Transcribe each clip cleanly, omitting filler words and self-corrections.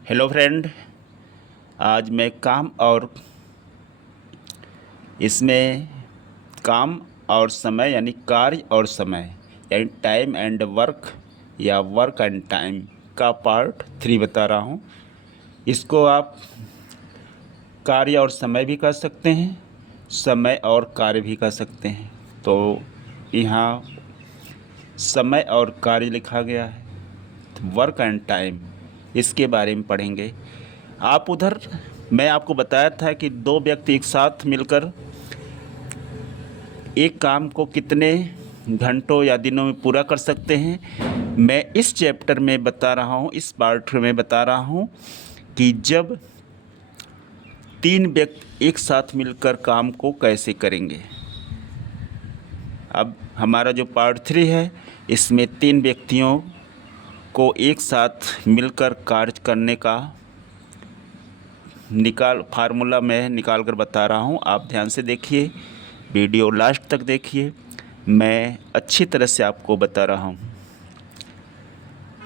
Hello friend. आज मैं काम और इसमें काम और समय यानी कार्य और समय यानी टाइम एंड वर्क या वर्क एंड टाइम का पार्ट 3 बता रहा हूँ। इसको आप कार्य और समय भी कह सकते हैं, समय और कार्य भी कह सकते हैं। तो यहाँ समय और कार्य लिखा गया है, वर्क एंड टाइम इसके बारे में पढ़ेंगे। आप उधर मैं आपको बताया था कि दो व्यक्ति एक साथ मिलकर एक काम को कितने घंटों या दिनों में पूरा कर सकते हैं। मैं इस चैप्टर में बता रहा हूँ, इस पार्ट में बता रहा हूँ कि जब तीन व्यक्ति एक साथ मिलकर काम को कैसे करेंगे। अब हमारा जो पार्ट 3 है इसमें तीन व्यक्तियों को एक साथ मिलकर कार्य करने का फार्मूला मैं निकाल कर बता रहा हूँ। आप ध्यान से देखिए, वीडियो लास्ट तक देखिए, मैं अच्छी तरह से आपको बता रहा हूँ।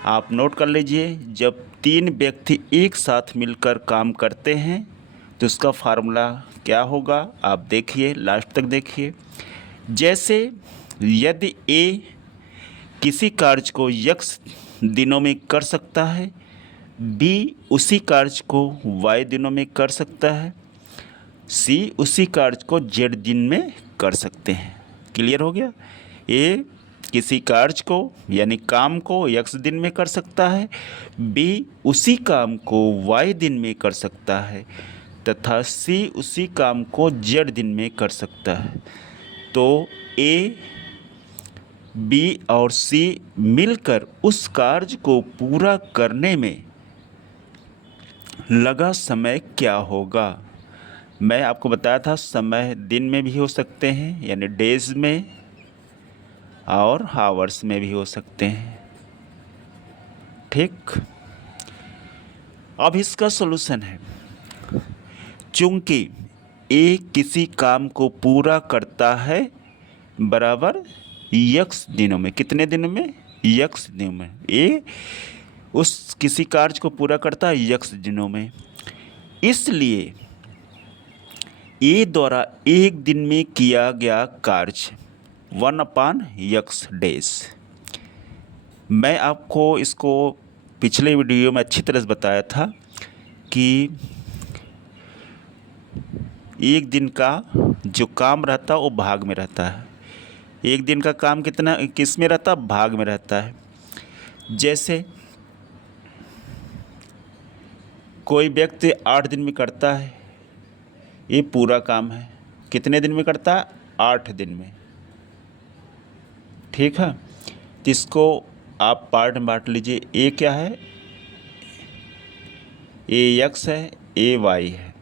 आप नोट कर लीजिए, जब तीन व्यक्ति एक साथ मिलकर काम करते हैं तो उसका फार्मूला क्या होगा। आप देखिए, लास्ट तक देखिए। जैसे यदि ए किसी कार्य को x दिनों में कर सकता है, बी उसी कार्य को y दिनों में कर सकता है, सी उसी कार्य को z दिन में कर सकते हैं। क्लियर हो गया। ए किसी कार्य को यानी काम को x दिन में कर सकता है, बी उसी काम को y दिन में कर सकता है तथा सी उसी काम को z दिन में कर सकता है। तो ए बी और सी मिलकर उस कार्य को पूरा करने में लगा समय क्या होगा। मैं आपको बताया था समय दिन में भी हो सकते हैं यानी डेज में, और हावर्स में भी हो सकते हैं। ठीक। अब इसका सॉल्यूशन है, चूंकि ए किसी काम को पूरा करता है बराबर यक्स दिनों में। कितने दिनों में? यक्स दिनों में। ए उस किसी कार्य को पूरा करता है यक्स दिनों में, इसलिए ए द्वारा एक दिन में किया गया कार्य 1/x डेज। मैं आपको इसको पिछले वीडियो में अच्छी तरह से बताया था कि एक दिन का जो काम रहता है वो भाग में रहता है। एक दिन का काम कितना किस में रहता है? भाग में रहता है। जैसे कोई व्यक्ति 8 दिन में करता है, ये पूरा काम है। कितने दिन में करता है? 8 दिन में। ठीक है। तो इसको आप पार्ट में बांट लीजिए। ए क्या है? ए एक्स है, ए वाई है।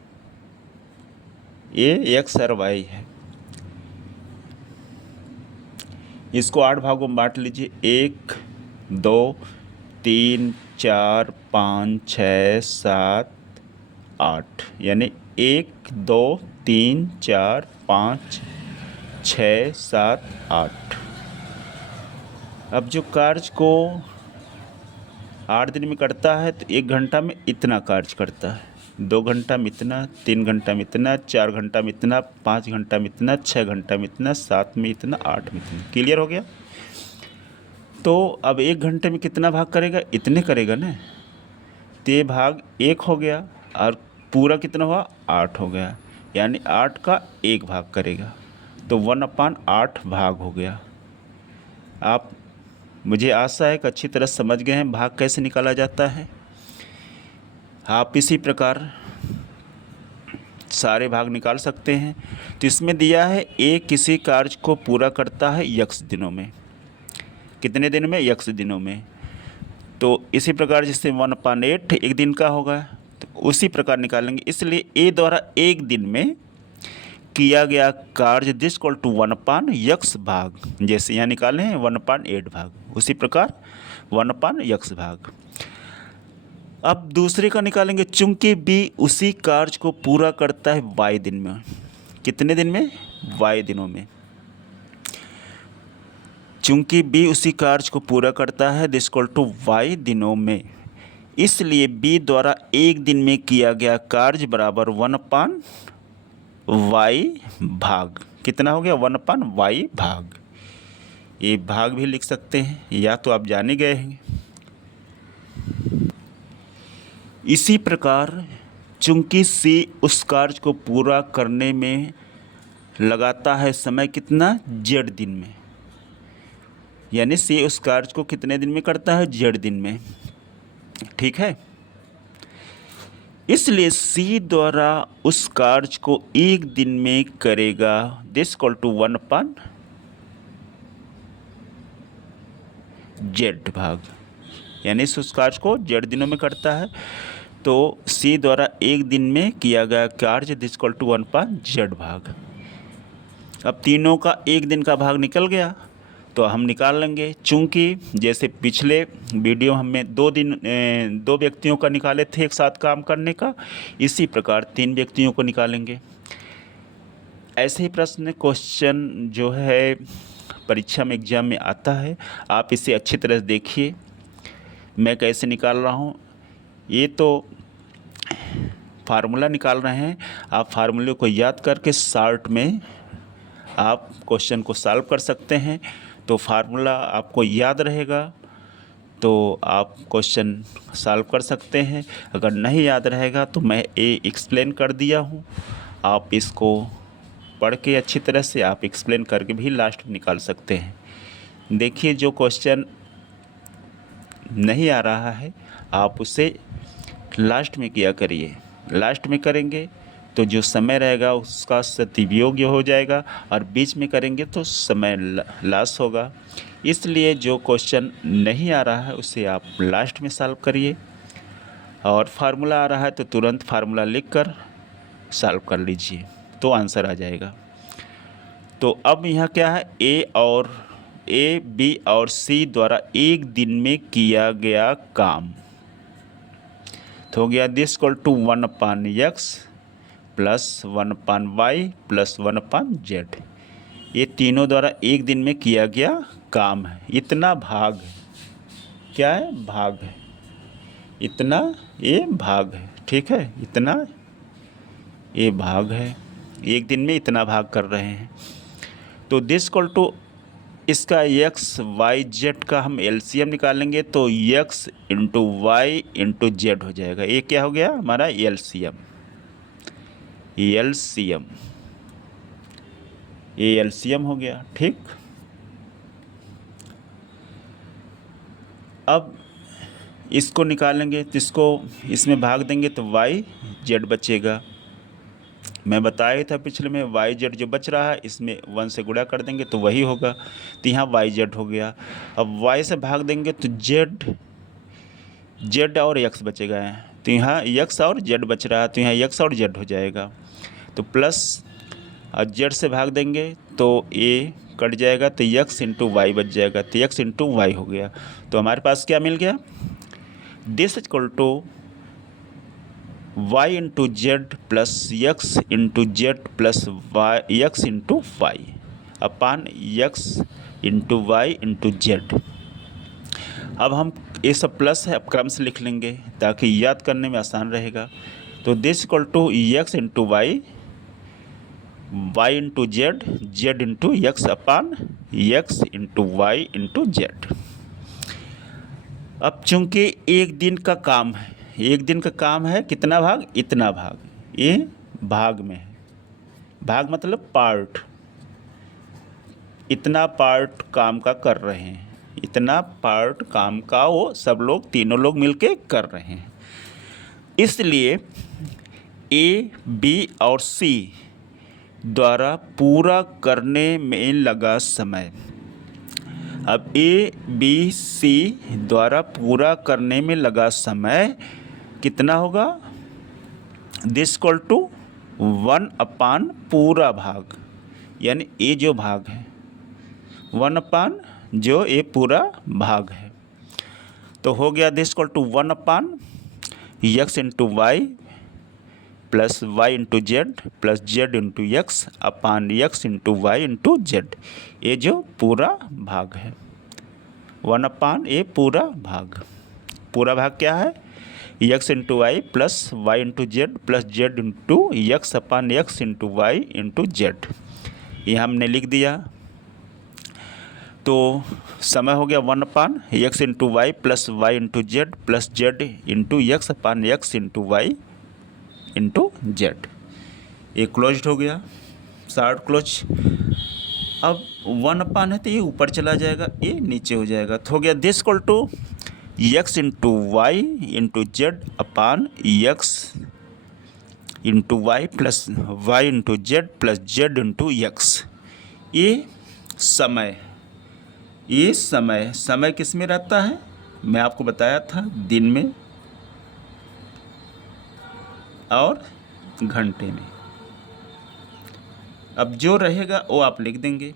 ए एक्स और वाई है। इसको 8 भागों में बांट लीजिए। 1 2 3 4 5 6 7 8 यानी 1 2 3 4 5 6 7 8। अब जो कार्य को 8 दिन में करता है तो 1 घंटा में इतना कार्य करता है, 2 घंटा में इतना, 3 घंटा में इतना, 4 घंटा में इतना, 5 घंटा में इतना, 6 घंटा में इतना, 7 में इतना, 8 में इतना। क्लियर हो गया। तो अब 1 घंटे में कितना भाग करेगा? इतने करेगा ना। तो ये भाग 1 हो गया और पूरा कितना हुआ? 8 हो गया, यानी 8 का 1 भाग करेगा तो 1/8 भाग हो गया। आप मुझे आशा है कि अच्छी तरह समझ गए हैं भाग कैसे निकाला जाता है। आप इसी प्रकार सारे भाग निकाल सकते हैं। तो इसमें दिया है ए किसी कार्य को पूरा करता है यक्स दिनों में। कितने दिन में? यक्स दिनों में। तो इसी प्रकार जैसे 1/8 एक दिन का होगा तो उसी प्रकार निकालेंगे। इसलिए ए द्वारा एक दिन में किया गया कार्य दिस इक्वल टू 1/x भाग, जैसे यहाँ निकाले हैं 1/8 भाग, उसी प्रकार 1/x भाग। अब दूसरे का निकालेंगे, चूंकि बी उसी कार्य को पूरा करता है y दिन में। कितने दिन में? y दिनों में। चूंकि बी उसी कार्य को पूरा करता है दिस इक्वल टू y दिनों में, इसलिए बी द्वारा एक दिन में किया गया कार्य बराबर 1/y भाग, कितना हो गया 1/y भाग। ये भाग भी लिख सकते हैं, या तो आप जाने गए हैं। इसी प्रकार चूंकि सी उस कार्य को पूरा करने में लगाता है समय कितना, जेड दिन में, यानी सी उस कार्य को कितने दिन में करता है, जेड दिन में, ठीक है। इसलिए सी द्वारा उस कार्य को एक दिन में करेगा, दिस इक्वल टू 1/z भाग, यानी उस कार्य को जेड दिनों में करता है, तो सी द्वारा एक दिन में किया गया कार्य दिस इक्वल टू 1/z भाग। अब तीनों का एक दिन का भाग निकल गया, तो हम निकाल लेंगे। चूँकि जैसे पिछले वीडियो हमें 2 व्यक्तियों का निकाले थे एक साथ काम करने का, इसी प्रकार 3 व्यक्तियों को निकालेंगे। ऐसे ही प्रश्न क्वेश्चन जो है परीक्षा में एग्जाम में आता है, आप इसे अच्छी तरह से देखिए मैं कैसे निकाल रहा हूँ। ये तो फार्मूला निकाल रहे हैं, आप फार्मूले को याद करके शॉर्ट में आप क्वेश्चन को सॉल्व कर सकते हैं। तो फार्मूला आपको याद रहेगा तो आप क्वेश्चन सॉल्व कर सकते हैं। अगर नहीं याद रहेगा तो मैं एक्सप्लेन कर दिया हूँ, आप इसको पढ़ के अच्छी तरह से आप एक्सप्लेन करके भी लास्ट में निकाल सकते हैं। देखिए जो क्वेश्चन नहीं आ रहा है आप उसे लास्ट में किया करिए, लास्ट में करेंगे तो जो समय रहेगा उसका सदुपयोग हो जाएगा, और बीच में करेंगे तो समय लॉस होगा। इसलिए जो क्वेश्चन नहीं आ रहा है उसे आप लास्ट में सॉल्व करिए, और फार्मूला आ रहा है तो तुरंत फार्मूला लिखकर सॉल्व कर लीजिए तो आंसर आ जाएगा। तो अब यहाँ क्या है, ए बी और सी द्वारा एक दिन में किया गया काम, तो हो गया this equal to 1/x plus 1/y plus 1/z। ये तीनों द्वारा एक दिन में किया गया काम है। इतना भाग है, क्या है, भाग है, इतना ये भाग है, ठीक है, इतना ये भाग है, एक दिन में इतना भाग कर रहे हैं। तो दिस इक्वल टू इसका x y z का हम एलसीएम निकालेंगे तो x into Y into Z हो जाएगा। ये क्या हो गया हमारा एलसीएम, ये एलसीएम हो गया, ठीक। अब इसको निकालेंगे तो इसको इसमें भाग देंगे तो वाई जेड बचेगा। मैं बताया था पिछले में वाई जेड जो बच रहा है इसमें 1 से गुणा कर देंगे तो वही होगा, तो यहाँ वाई जेड हो गया। अब वाई से भाग देंगे तो जेड और एक्स बचेगा, तो यहाँ एक्स और जेड बच रहा है तो यहाँ एक्स और जेड हो जाएगा। तो प्लस और जेड से भाग देंगे तो ए कट जाएगा तो एक्स इंटू वाई बच जाएगा, तो एक्स इंटू वाई हो गया। तो हमारे पास क्या मिल गया, this equal to Y into Z plus X into Z plus Y X into Y upon x into Y into Z. अब हम ये सब प्लस है अब क्रम से लिख लेंगे ताकि याद करने में आसान रहेगा। तो this equal to X into Y, Y into Z, Z into x upon x into Y into Z. अब चूंकि एक दिन का काम है, एक दिन का काम है, कितना भाग, इतना भाग, ये भाग में है, भाग मतलब पार्ट, इतना पार्ट काम का कर रहे हैं, इतना पार्ट काम का वो सब लोग तीनों लोग मिलके कर रहे हैं। इसलिए ए बी और सी द्वारा पूरा करने में लगा समय, अब ए बी सी द्वारा पूरा करने में लगा समय कितना होगा, दिस इक्वल टू 1 अपान पूरा भाग, यानी ए जो भाग है 1 अपान जो ये पूरा भाग है। तो हो गया this equal to 1 upon x into Y plus Y into Z plus Z into x upon x into Y into Z, ये जो पूरा भाग है 1 अपान ये पूरा भाग। पूरा भाग क्या है, x into Y plus Y into Z plus Z into x upon x into Y into Z, ये हमने लिख दिया। तो समय हो गया 1/x into Y plus Y into Z plus Z into x upon x into Y into Z, ये closed हो गया, शार्ट क्लोज। अब 1/, है तो ये ऊपर चला जाएगा, ये नीचे हो जाएगा, तो हो गया this equal to X into Y into Z upon x into Y plus Y into Z plus Z into X. ये समय, ये समय किस में रहता है, मैं आपको बताया था दिन में और घंटे में। अब जो रहेगा वो आप लिख देंगे,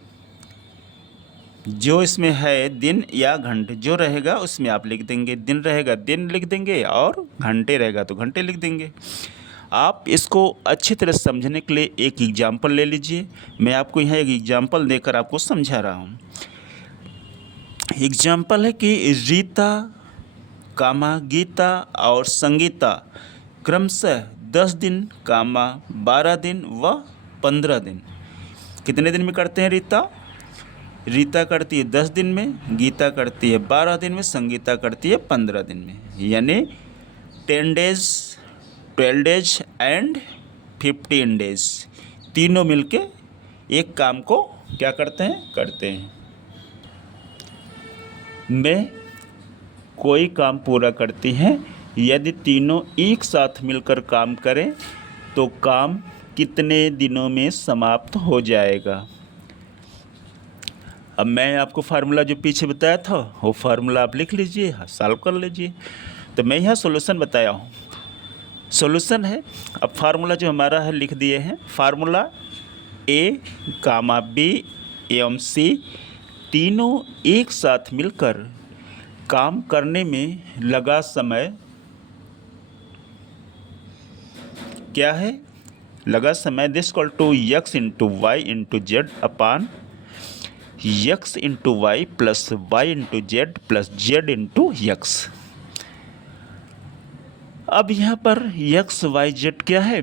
जो इसमें है दिन या घंटे, जो रहेगा उसमें आप लिख देंगे, दिन रहेगा दिन लिख देंगे और घंटे रहेगा तो घंटे लिख देंगे। आप इसको अच्छी तरह समझने के लिए एक एग्जाम्पल ले लीजिए, मैं आपको यहाँ एक एग्जाम्पल देकर आपको समझा रहा हूँ। एग्जाम्पल है कि रीता, कामा, गीता और संगीता क्रमशः 10 दिन, कामा 12 दिन व 15 दिन, कितने दिन में करते हैं रीता करती है 10 दिन में, गीता करती है 12 दिन में, संगीता करती है 15 दिन में, यानी 10 डेज, 12 डेज एंड 15 डेज, तीनों मिलके एक काम को क्या करते हैं में कोई काम पूरा करती हैं। यदि तीनों एक साथ मिलकर काम करें तो काम कितने दिनों में समाप्त हो जाएगा। अब मैं आपको फार्मूला जो पीछे बताया था वो फार्मूला आप लिख लीजिए, सॉल्व कर लीजिए। तो मैं यहाँ सॉल्यूशन बताया हूँ, सॉल्यूशन है। अब फार्मूला जो हमारा है लिख दिए हैं, फार्मूला ए कामा बी एवं सी तीनों एक साथ मिलकर काम करने में लगा समय क्या है, लगा समय this equal to X into Y into Z upon x into Y plus Y into Z plus Z into X. अब यहाँ पर एक्स वाई जेड क्या है,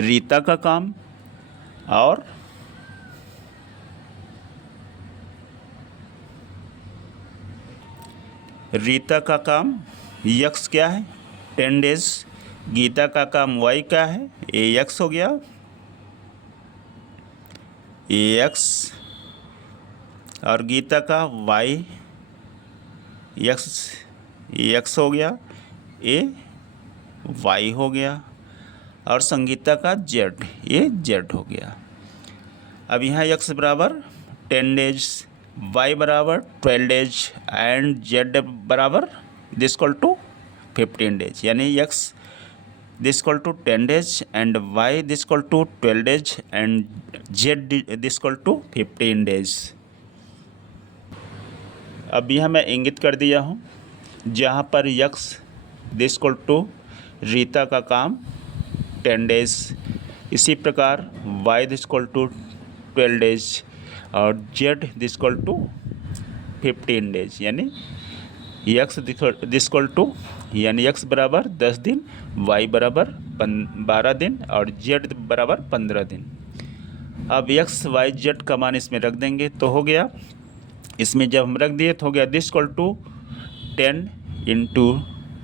रीता का काम, और रीता का काम एक्स क्या है 10 डेज, गीता का काम वाई क्या है ए एक्स हो गया, ए एक्स, और गीता का वाई एक्स हो गया, ए वाई हो गया, और संगीता का जेड, ये जेड हो गया। अब यहाँ एक्स बराबर 10 डेज, वाई बराबर 12 डेज एंड जेड बराबर दिस इक्वल टू 15 डेज, यानी x is equal to 10 days and y is equal to 12 days and z is equal to 15 days. अब यहाँ मैं इंगित कर दिया हूँ, जहाँ पर x is equal to Rita का काम 10 डेज, इसी प्रकार y is equal to 12 days और z is equal to 15 days, यानी एक्स दिस इक्वल टू, यानी एक्स बराबर 10 दिन, वाई बराबर 12 दिन और जेड बराबर 15 दिन। अब एक्स वाई जेड का मान इसमें रख देंगे तो हो गया, इसमें जब हम रख दिए तो हो गया this equal to 10 into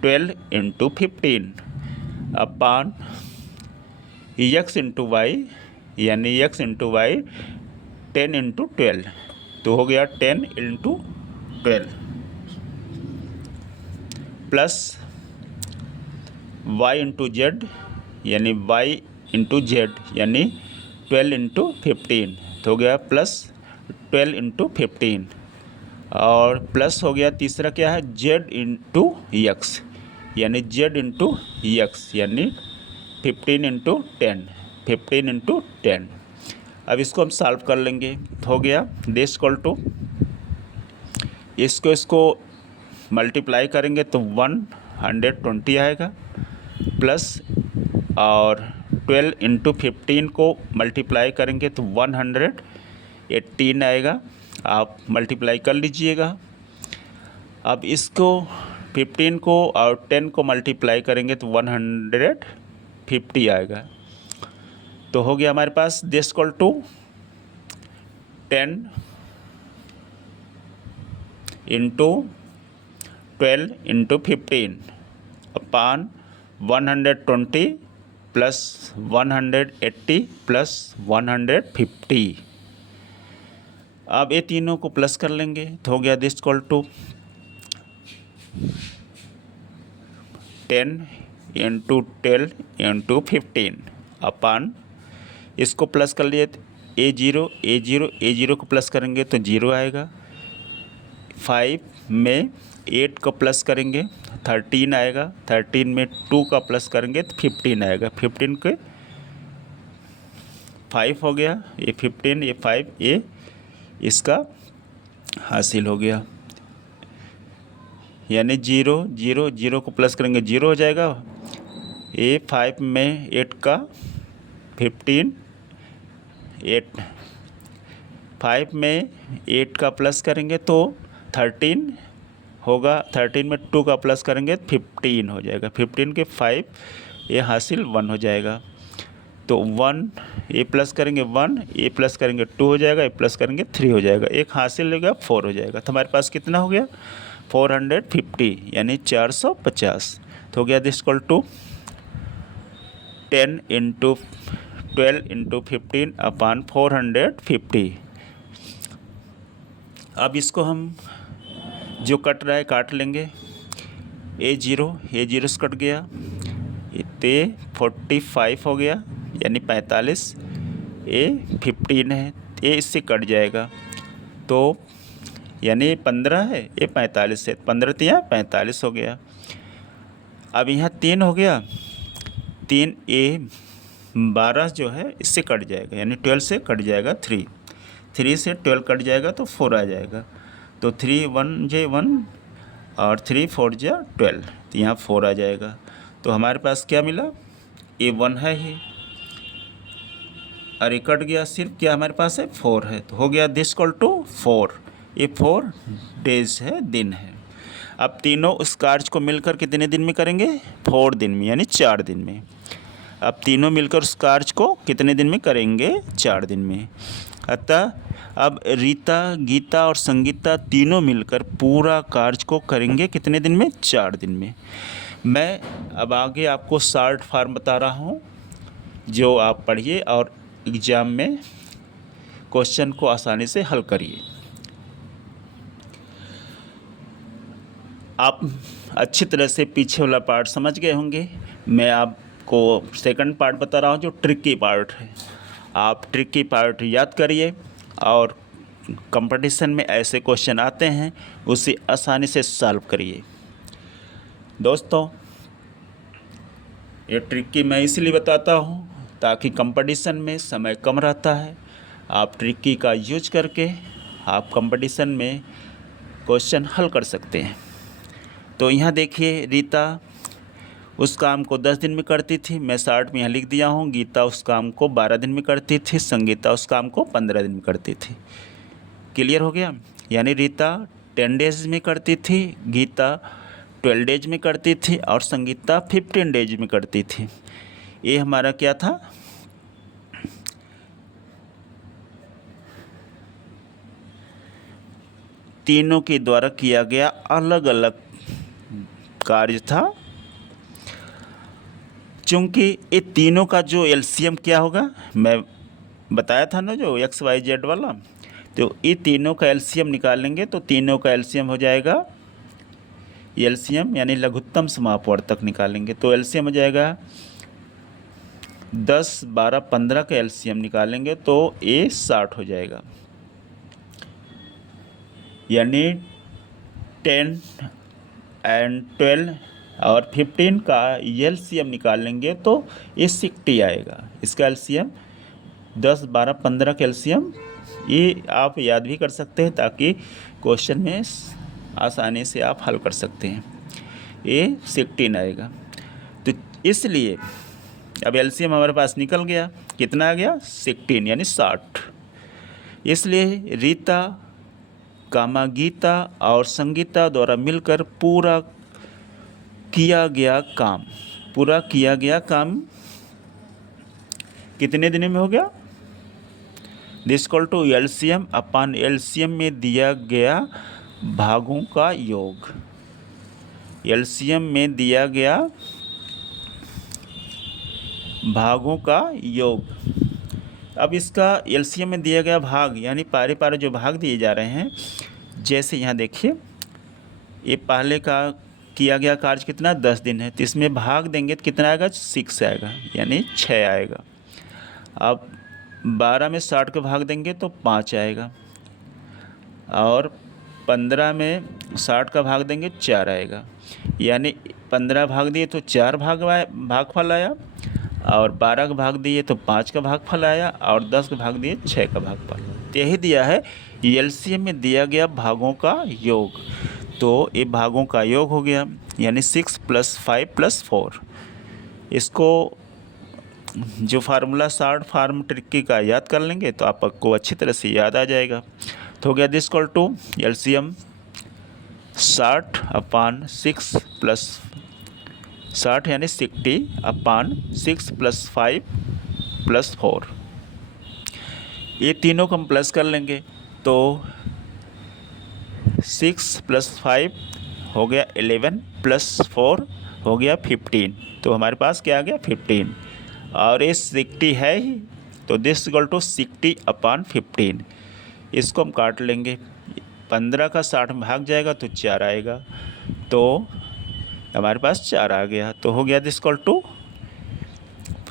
12 into 15 upon x into Y, यानी एक्स इंटू वाई 10 इंटू 12, तो हो गया 10 into 12 plus Y into Z, यानी वाई इंटू जेड, यानी 12 इंटू 15, तो हो गया प्लस 12 इंटू 15, और प्लस हो गया तीसरा क्या है जेड इंटू एक्स, यानी जेड इंटू एक्स, यानी 15 इंटू 10, 15 इंटू 10। अब इसको हम सॉल्व कर लेंगे, तो हो गया दिस इक्वल टू, इसको मल्टीप्लाई करेंगे तो 120 आएगा, प्लस और 12 इंटू 15 को मल्टीप्लाई करेंगे तो 118 आएगा, आप मल्टीप्लाई कर लीजिएगा। अब इसको 15 को और 10 को मल्टीप्लाई करेंगे तो 150 आएगा। तो हो गया हमारे पास is equal to 10 into 12 into 15 upon 120 plus 180 plus 150। अब ये तीनों को प्लस कर लेंगे तो हो गया this equal to 10 into 12 into 15 upon, इसको प्लस कर लिए A0 को प्लस करेंगे तो 0 आएगा। 5 में 8 को प्लस करेंगे 13 आएगा। 13 में 2 का प्लस करेंगे तो 15 आएगा। 15 के 5 हो गया, ये 15 ये 5 ये इसका हासिल हो गया। यानी 0 को प्लस करेंगे 0 हो जाएगा। ये 5 में 8 का 15 8 5 में 8 का प्लस करेंगे तो 13 होगा। 13 में 2 का प्लस करेंगे 15 हो जाएगा। 15 के 5 ये हासिल 1 हो जाएगा। तो 1 ये प्लस करेंगे 1, ये प्लस करेंगे 2 हो जाएगा, ये प्लस करेंगे 3 हो जाएगा। एक हासिल हो गया 4 हो जाएगा। तो हमारे पास कितना हो गया 450 यानी 450। तो हो गया this equal to 10 into 12 into 15 upon 450। अब इसको हम जो कट रहा है काट लेंगे। A0 से कट गया तो 45 हो गया यानी 45। ये 15 है, ये इससे कट जाएगा तो यानी 15 है, ये 45 है। 15 तिया 45 हो गया। अब यहाँ 3 हो गया, 3 ये 12 जो है इससे कट जाएगा यानी 12 से कट जाएगा 3 से 12 कट जाएगा तो 4 आ जाएगा। तो 3 1 जे 1 और 3 4 जा 12, तो यहाँ 4 आ जाएगा। तो हमारे पास क्या मिला, ये 1 है ही और ये कट गया, सिर्फ क्या हमारे पास है 4 है। तो हो गया दिस इक्वल टू 4। ये 4 डेज है, दिन है। अब तीनों उस कार्य को मिलकर कितने दिन में करेंगे 4 दिन में यानी 4 दिन में। अब तीनों मिलकर उस कार्य को कितने दिन में करेंगे 4 दिन में। अतः अब रीता, गीता और संगीता तीनों मिलकर पूरा कार्य को करेंगे कितने दिन में 4 दिन में। मैं अब आगे आपको शॉर्ट फॉर्म बता रहा हूँ जो आप पढ़िए और एग्ज़ाम में क्वेश्चन को आसानी से हल करिए। आप अच्छी तरह से पीछे वाला पार्ट समझ गए होंगे। मैं आपको सेकंड पार्ट बता रहा हूँ जो ट्रिकी पार्ट है। आप ट्रिकी पार्ट याद करिए और कंपटीशन में ऐसे क्वेश्चन आते हैं उसे आसानी से सॉल्व करिए। दोस्तों ये ट्रिकी मैं इसलिए बताता हूँ ताकि कंपटीशन में समय कम रहता है। आप ट्रिकी का यूज करके आप कंपटीशन में क्वेश्चन हल कर सकते हैं। तो यहाँ देखिए, रीता उस काम को 10 दिन में करती थी, मैं शॉर्ट में यहाँ लिख दिया हूँ। गीता उस काम को 12 दिन में करती थी, संगीता उस काम को 15 दिन में करती थी। क्लियर हो गया। यानी रीता 10 डेज में करती थी, गीता 12 डेज में करती थी और संगीता 15 डेज में करती थी। ये हमारा क्या था, तीनों के द्वारा किया गया अलग अलग कार्य था। चूँकि ये तीनों का जो एलसीएम क्या होगा, मैं बताया था ना जो XYZ वाला, तो ये तीनों का एलसीएम निकालेंगे तो तीनों का एलसीएम हो जाएगा, एलसीएम यानी लघुत्तम समापवर्तक निकालेंगे तो एलसीएम हो जाएगा 10, 12, 15 का एलसीएम निकालेंगे तो ये 60 हो जाएगा। यानी 10 एंड 12 और 15 का एलसीएम निकालेंगे तो ये 60 आएगा। इसका एलसीएम 10, 12, 15 का एलसीएम ये आप याद भी कर सकते हैं ताकि क्वेश्चन में आसानी से आप हल कर सकते हैं। ये 16 आएगा। तो इसलिए अब एलसीएम हमारे पास निकल गया, कितना आ गया 16 यानी 60। इसलिए रीता, कामा, गीता और संगीता द्वारा मिलकर पूरा किया गया काम, पूरा किया गया काम कितने दिन में हो गया? This equal to LCM upon LCM में दिया गया भागों का योग। एलसीएम में दिया गया भागों का योग। अब इसका एलसीएम में दिया गया भाग यानी पारे पारे जो भाग दिए जा रहे हैं, जैसे यहाँ देखिए ये पहले का किया गया कार्य कितना 10 दिन है, तो इसमें भाग देंगे तो कितना आएगा 6 आएगा यानी 6 आएगा। अब 12 में 60 का भाग देंगे तो 5 आएगा और 15 में 60 का भाग देंगे 4 आएगा यानी 15 भाग दिए तो 4 भागफल आया और 12 का भाग दिए तो 5 का भागफल आया और 10 का भाग दिए 6 का भागफल। तो यही दिया है एलसीएम में दिया गया भागों का योग। तो ये भागों का योग हो गया यानी 6 + 5 + 4। इसको जो फार्मूला शॉर्ट फॉर्म ट्रिकी का याद कर लेंगे तो आपको अच्छी तरह से याद आ जाएगा। तो हो गया this equal to LCM 60 upon 6 + 60 यानी 60 अपान 6 + 5 + 4। ये तीनों को हम प्लस कर लेंगे तो 6 + 5 हो गया 11 + 4 हो गया 15। तो हमारे पास क्या आ गया 15 और ये 60 है ही, तो दिस इक्वल टू 60 अपान 15। इसको हम काट लेंगे, 15 का 60 में भाग जाएगा तो 4 आएगा, तो हमारे पास 4 आ गया। तो हो गया दिस इक्वल टू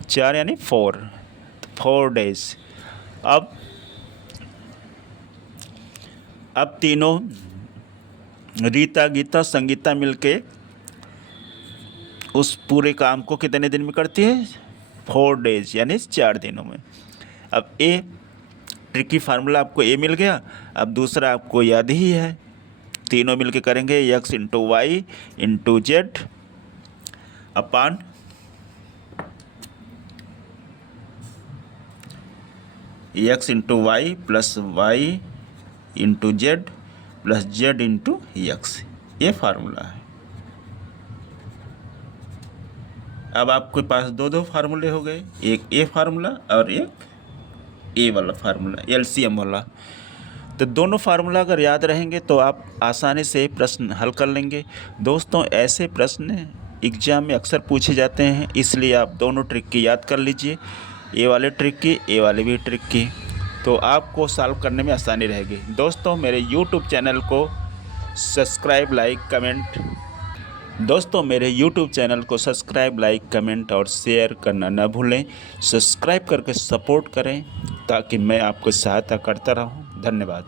4 यानी 4 डेज। अब तीनों रीता गीता संगीता मिलके उस पूरे काम को कितने दिन में करती है 4 डेज यानी 4 दिनों में। अब ए ट्रिकी फार्मूला आपको ए मिल गया। अब दूसरा आपको याद ही है, तीनों मिलके करेंगे x × y × z अपान x × y + y × z + z × x, ये फार्मूला है। अब आपके पास दो फार्मूले हो गए, एक ए फार्मूला और एक ए वाला फार्मूला एलसीएम वाला। तो दोनों फार्मूला अगर याद रहेंगे तो आप आसानी से प्रश्न हल कर लेंगे। दोस्तों ऐसे प्रश्न एग्जाम में अक्सर पूछे जाते हैं, इसलिए आप दोनों ट्रिक की याद कर लीजिए, ए वाले ट्रिक की, ए वाले भी ट्रिक की, तो आपको सॉल्व करने में आसानी रहेगी। दोस्तों मेरे यूट्यूब चैनल को सब्सक्राइब लाइक कमेंट और शेयर करना न भूलें। सब्सक्राइब करके सपोर्ट करें ताकि मैं आपको सहायता करता रहूं। धन्यवाद।